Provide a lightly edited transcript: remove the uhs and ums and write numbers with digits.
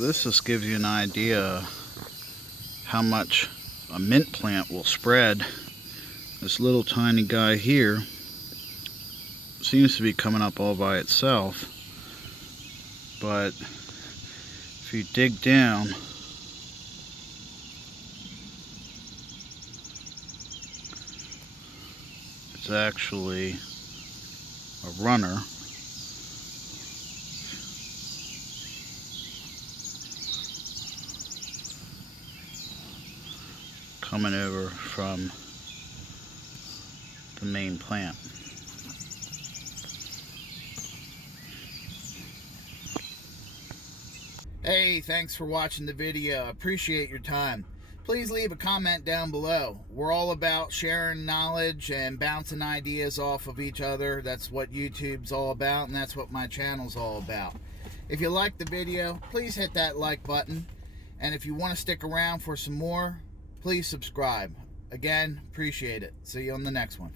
So this just gives you an idea how much a mint plant will spread. This little tiny guy here seems to be coming up all by itself, but if you dig down, it's actually a runner. Coming over from the main plant. Hey, thanks for watching the video. I appreciate your time. Please leave a comment down below. We're all about sharing knowledge and bouncing ideas off of each other. That's what YouTube's all about, and that's what my channel's all about. If you like the video, please hit that like button. And if you want to stick around for some more, please subscribe. Again, appreciate it. See you on the next one.